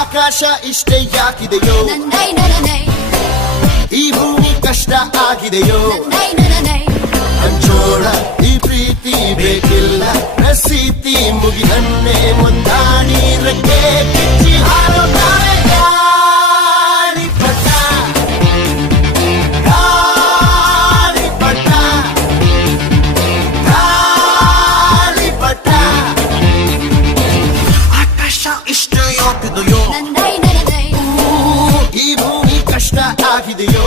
ಆಕಾಶ ಇಷ್ಟೇ ಯಾಕಿದೆಯೋ, ಈ ಭೂಮಿ ಕಷ್ಟ ಆಗಿದೆಯೋ, ಹಂಚೋಳ ಈ ಪ್ರೀತಿ ಬೇಕಿಲ್ಲ, ಪ್ರಸೀತಿ ಮುಗಿದನ್ನೇ ಮುಂದಾಡಿ ರೆಕ್ಕೆ ಕಿಚ್ಚಿ ಹಾರುತ್ತಾರೆ ಗಾಳಿಪಟ, ಗಾಳಿಪಟ, ಗಾಳಿಪಟ. ಆಕಾಶ ಇಷ್ಟ ಯಾಕಿದೆಯೋ, ಈ ಭೂಮಿ ಕಷ್ಟ ಆಗಿದೆಯೋ,